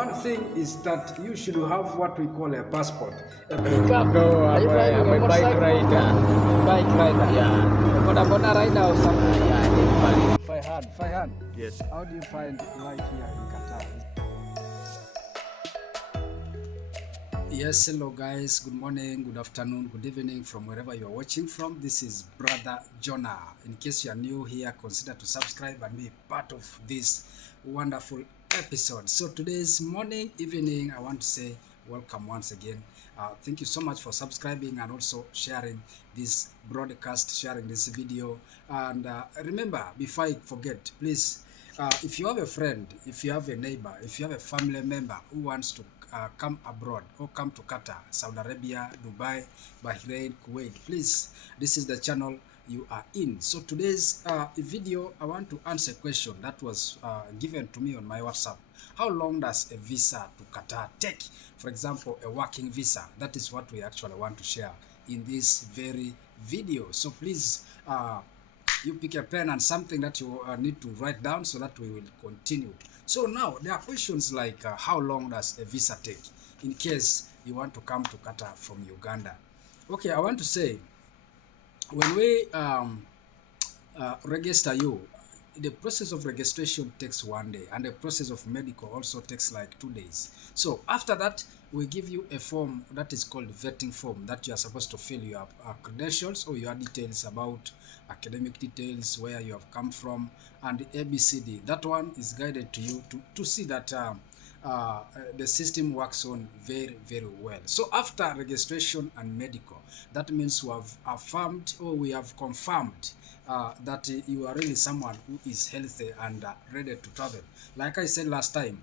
one thing is that you should have what we call a passport. No, I'm a bike rider. Bike rider. Yeah. Boda rider or something. Yeah, Faihan. yes. How do you find life here in Qatar? Yes, hello guys. Good morning, good afternoon, good evening from wherever you are watching from. This is Brother Jonah. In case you are new here, consider to subscribe and be part of this wonderful episode. So today's morning, evening, I want to say welcome once again. Thank you so much for subscribing and also sharing this broadcast, sharing this video. And remember, before I forget, please, if you have a friend, if you have a neighbor, if you have a family member who wants to come abroad or come to Qatar, Saudi Arabia, Dubai, Bahrain, Kuwait, please, this is the channel you are in. So today's video, I want to answer a question that was given to me on my WhatsApp. How long does a visa to Qatar take? For example, a working visa. That is what we actually want to share in this very video. So please, you pick a pen and something that you need to write down so that we will continue. So now there are questions like how long does a visa take in case you want to come to Qatar from Uganda? Okay, I want to say when we register you, the process of registration takes 1 day and the process of medical also takes like 2 days. So after that, we give you a form that is called vetting form that you are supposed to fill your credentials or your details about academic details, where you have come from, and the ABCD. That one is guided to you to see that the system works on very, very well. So after registration and medical, that means we have affirmed or we have confirmed that you are really someone who is healthy and ready to travel. Like I said last time,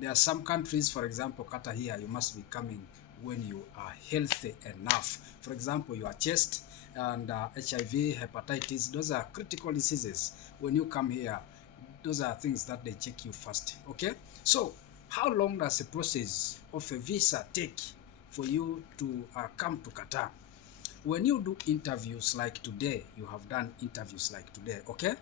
there are some countries, for example, Qatar here, you must be coming when you are healthy enough. For example, your chest and HIV, hepatitis, those are critical diseases. When you come here, those are things that they check you first. Okay, so how long does the process of a visa take for you to come to Qatar? When you do interviews like today, you have done interviews like today, okay,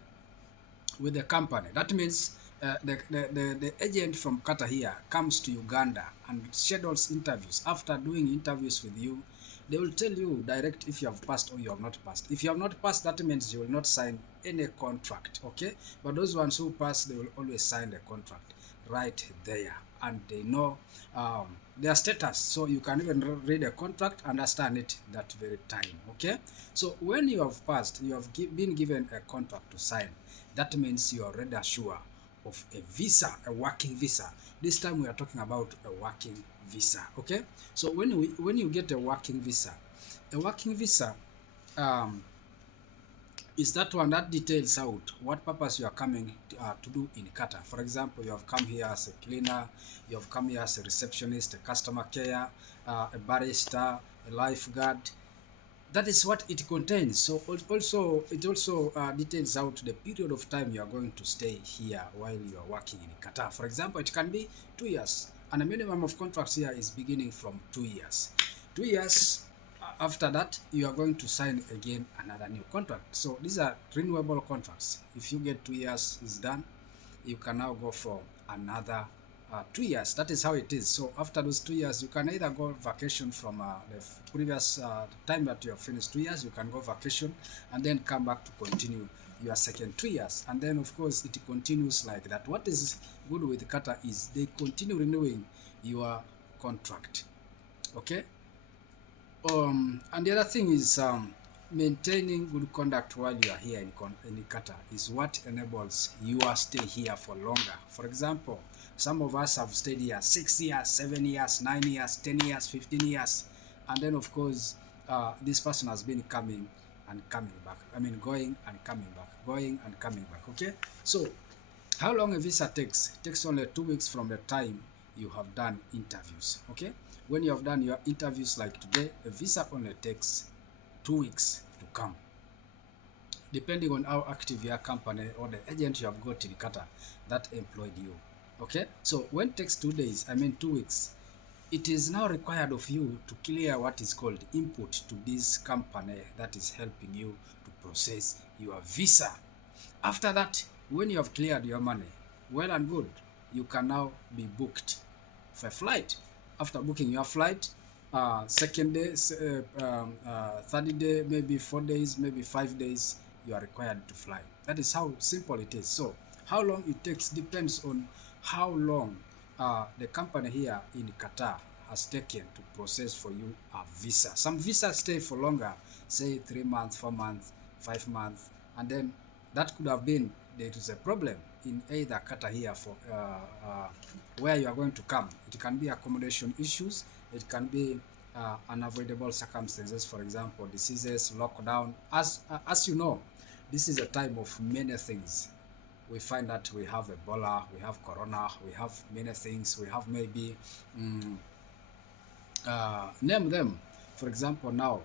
with the company. That means the agent from Qatar here comes to Uganda and schedules interviews. After doing interviews with you, they will tell you direct if you have passed or you have not passed. If you have not passed, that means you will not sign any contract, okay? But those ones who pass, they will always sign the contract right there, and they know their status, so you can even read a contract, understand it that very time, okay? So when you have passed, you have been given a contract to sign. That means you are already sure of a visa, a working visa. This time we are talking about a working visa, okay? So when you get a working visa is that one that details out what purpose you are coming to do in Qatar. For example, you have come here as a cleaner, you have come here as a receptionist, a customer care, a barista, a lifeguard. That is what it contains. So it also details out the period of time you are going to stay here while you are working in Qatar. For example, it can be 2 years, and a minimum of contracts here is beginning from 2 years. 2 years. After that, you are going to sign again another new contract. So these are renewable contracts. If you get 2 years is done, you can now go for another 2 years. That is how it is. So after those 2 years, you can either go vacation from the previous time that you have finished 2 years. You can go vacation and then come back to continue your second 2 years. And then of course it continues like that. What is good with Qatar is they continue renewing your contract, okay? And the other thing is maintaining good conduct while you are here in Qatar is what enables your stay here for longer. For example, some of us have stayed here 6 years, 7 years, 9 years, 10 years, 15 years, and then of course this person has been coming and coming back. I mean, going and coming back, going and coming back. Okay, so how long a visa takes? It takes only 2 weeks from the time you have done interviews, okay? When you have done your interviews like today, a visa only takes 2 weeks to come, depending on how active your company or the agent you have got in Qatar that employed you, okay? So when it takes 2 days, I mean 2 weeks, it is now required of you to clear what is called input to this company that is helping you to process your visa. After that, when you have cleared your money, well and good, you can now be booked for a flight. After booking your flight, second day, third day, maybe 4 days, maybe 5 days, you are required to fly. That is how simple it is. So how long it takes depends on how long the company here in Qatar has taken to process for you a visa. Some visas stay for longer, say 3 months, 4 months, 5 months, and then that could have been there is a problem in either Qatar here for where you are going to come. It can be accommodation issues. It can be unavoidable circumstances, for example, diseases, lockdown. As you know, this is a time of many things. We find that we have Ebola, we have Corona, we have many things. We have maybe name them. For example, now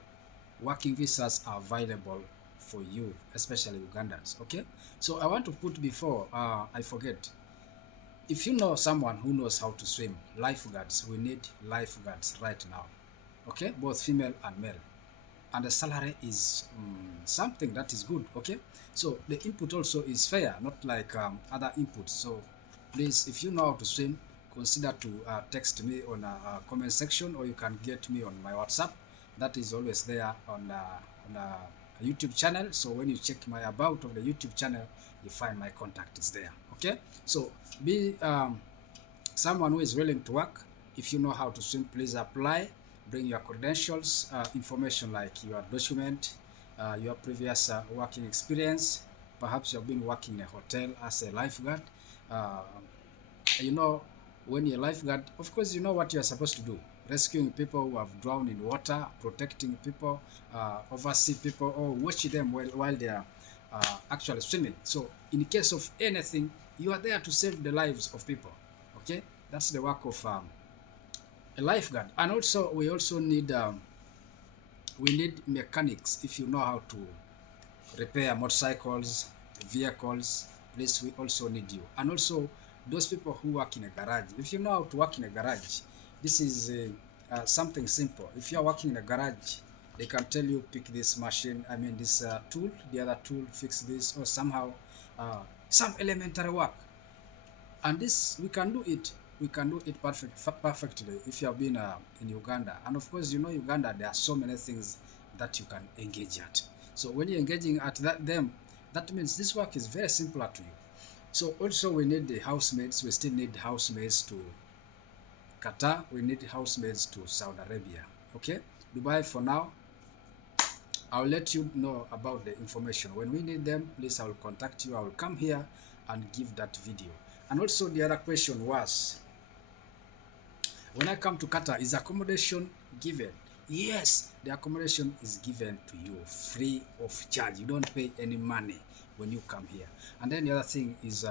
working visas are available for you, especially Ugandans. Okay, so I want to put before I forget. If you know someone who knows how to swim, lifeguards, we need lifeguards right now. Okay, both female and male, and the salary is something that is good. Okay, so the input also is fair, not like other inputs. So please, if you know how to swim, consider to text me on a comment section, or you can get me on my WhatsApp. That is always there on a YouTube channel. So when you check my about of the YouTube channel, you find my contact is there. Okay, so be someone who is willing to work. If you know how to swim, please apply. Bring your credentials, information like your document, your previous working experience. Perhaps you have been working in a hotel as a lifeguard. You know, when you're a lifeguard, of course, you know what you're supposed to do. Rescuing people who have drowned in water, protecting people, oversee people, or watch them while they are actually swimming. So in case of anything, you are there to save the lives of people. Okay, that's the work of a lifeguard. And also we also need mechanics. If you know how to repair motorcycles, vehicles, please, we also need you. And also those people who work in a garage. If you know how to work in a garage, this is something simple. If you are working in a garage, they can tell you pick this machine, I mean this tool, the other tool, fix this, or somehow some elementary work. And this we can do it perfectly if you have been in Uganda. And of course, you know, Uganda, there are so many things that you can engage at. So when you're engaging at that means this work is very simpler to you. So also we need the housemaids. We still need housemaids to Qatar. We need housemaids to Saudi Arabia. Okay, Dubai for now. I'll let you know about the information. When we need them, please, I will contact you. I will come here and give that video. And also the other question was, when I come to Qatar, is accommodation given? Yes, the accommodation is given to you free of charge. You don't pay any money when you come here. And then the other thing is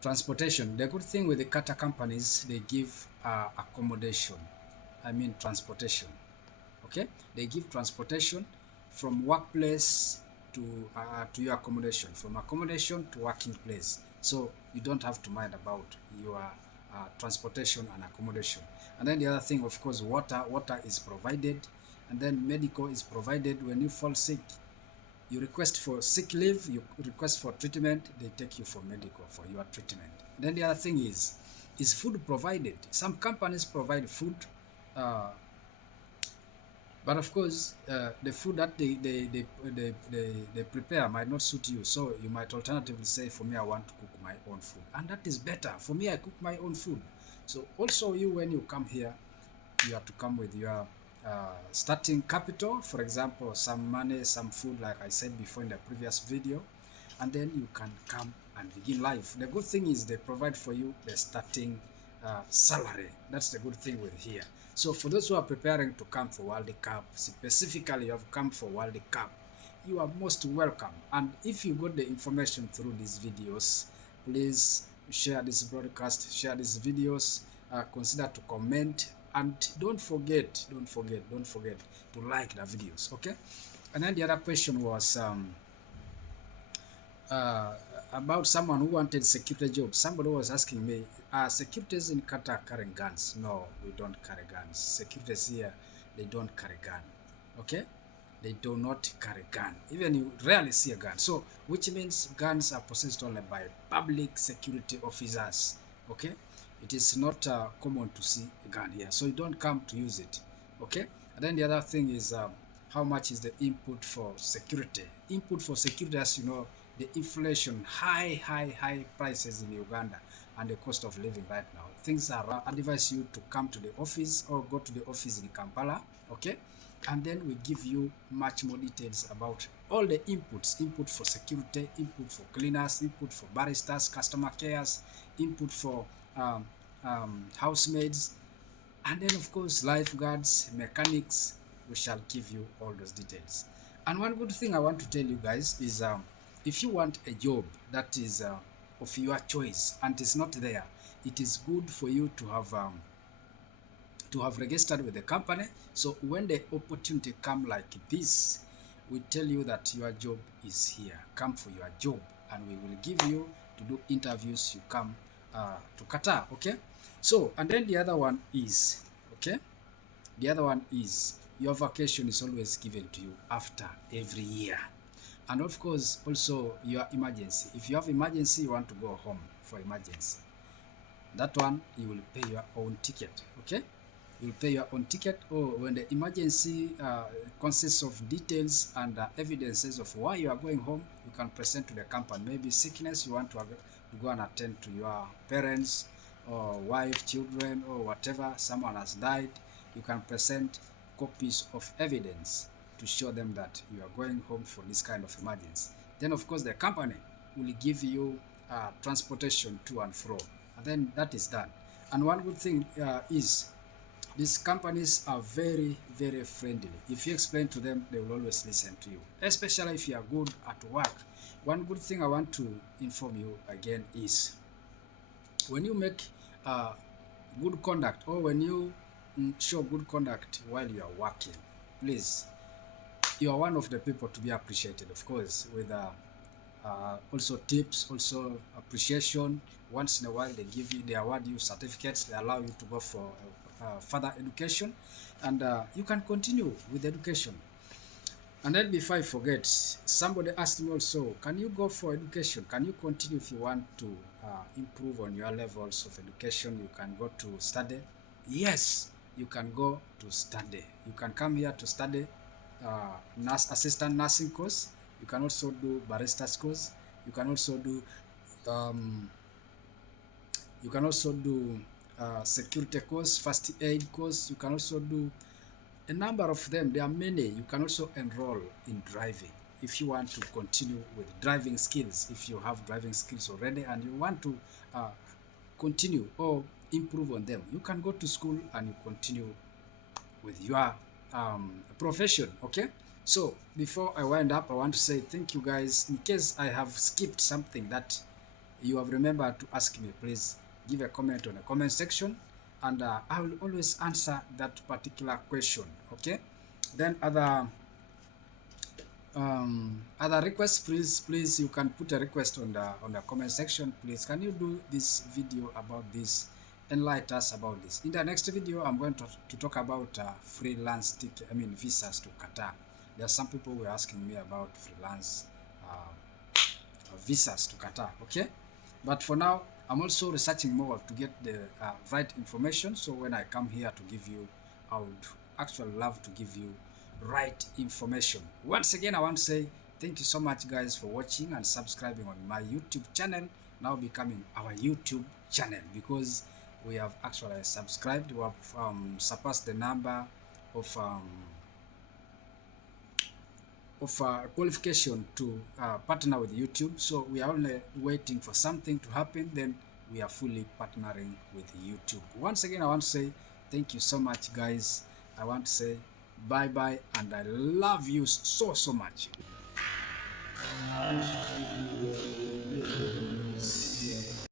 transportation. The good thing with the Qatar companies, they give accommodation. I mean transportation. Okay, they give transportation from workplace to your accommodation, from accommodation to working place. So you don't have to mind about your transportation and accommodation. And then the other thing, of course, water is provided, and then medical is provided. When you fall sick, you request for sick leave, you request for treatment, they take you for medical, for your treatment. And then the other thing is food provided. Some companies provide food, but of course, the food that they prepare might not suit you. So you might alternatively say, for me, I want to cook my own food. And that is better. For me, I cook my own food. So also you, when you come here, you have to come with your starting capital. For example, some money, some food, like I said before in the previous video. And then you can come and begin life. The good thing is they provide for you the starting salary. That's the good thing with here. So for those who are preparing to come for World Cup, specifically you have come for World Cup, you are most welcome. And if you got the information through these videos, please share this broadcast, share these videos, consider to comment, and don't forget to like the videos. Okay. And then the other question was about someone who wanted security jobs. Somebody was asking me, are securities in Qatar carrying guns? No, we don't carry guns. Securities here, they don't carry gun. Okay? they do not carry gun. Even you rarely see a gun. So, which means guns are possessed only by public security officers. Okay, it is not common to see a gun here, so you don't come to use it. Okay, and then the other thing is how much is the input for security? Input for security, as you know, the inflation, high prices in Uganda, and the cost of living right now. Things are. I advise you to come to the office or go to the office in Kampala. Okay, and then we give you much more details about all the inputs: input for security, input for cleaners, input for baristas, customer cares, input for um, housemaids, and then of course lifeguards, mechanics. We shall give you all those details. And one good thing I want to tell you guys is if you want a job that is of your choice and is not there, it is good for you to have registered with the company. So when the opportunity come like this, we tell you that your job is here. Come for your job, and we will give you to do interviews. You come to Qatar, okay? So, and then the other one is, okay? The other one is your vacation is always given to you after every year. And of course, also your emergency. If you have emergency, you want to go home for emergency. That one, you will pay your own ticket, okay? You'll pay your own ticket, or when the emergency consists of details and evidences of why you are going home, you can present to the company. Maybe sickness, you want to go and attend to your parents or wife, children, or whatever, someone has died. You can present copies of evidence to show them that you are going home for this kind of emergency. Then of course the company will give you transportation to and fro, and then that is done. And one good thing is these companies are very friendly. If you explain to them, they will always listen to you, especially if you are good at work. One good thing I want to inform you again is when you make good conduct, or when you show good conduct while you are working, please, you are one of the people to be appreciated, of course, with also tips, also appreciation. Once in a while they give you, they award you certificates, they allow you to go for further education, and you can continue with education. And then before I forget, somebody asked me also, can you go for education? Can you continue if you want to improve on your levels of education? You can go to study. Yes, you can go to study. You can come here to study assistant nursing course. You can also do barista's course. You can also do security course, first aid course. You can also do a number of them. There are many. You can also enroll in driving if you want to continue with driving skills. If you have driving skills already and you want to continue or improve on them, you can go to school and you continue with your profession. Okay, so before I wind up, I want to say thank you guys. In case I have skipped something that you have remembered to ask me, please give a comment on the comment section, and I will always answer that particular question. Okay, then other requests, please you can put a request on the comment section. Please, can you do this video about this, enlighten us about this. In the next video, I'm going to talk about freelance visas to Qatar. There are some people who are asking me about freelance visas to Qatar. Okay, but for now, I'm also researching more to get the right information. So when I come here to give you, I would actually love to give you right information. Once again, I want to say thank you so much guys for watching and subscribing on my YouTube channel, now becoming our YouTube channel, because we have actually subscribed. We have surpassed the number of qualification to partner with YouTube. So we are only waiting for something to happen, then we are fully partnering with YouTube. Once again, I want to say thank you so much guys. I want to say bye bye, and I love you so much.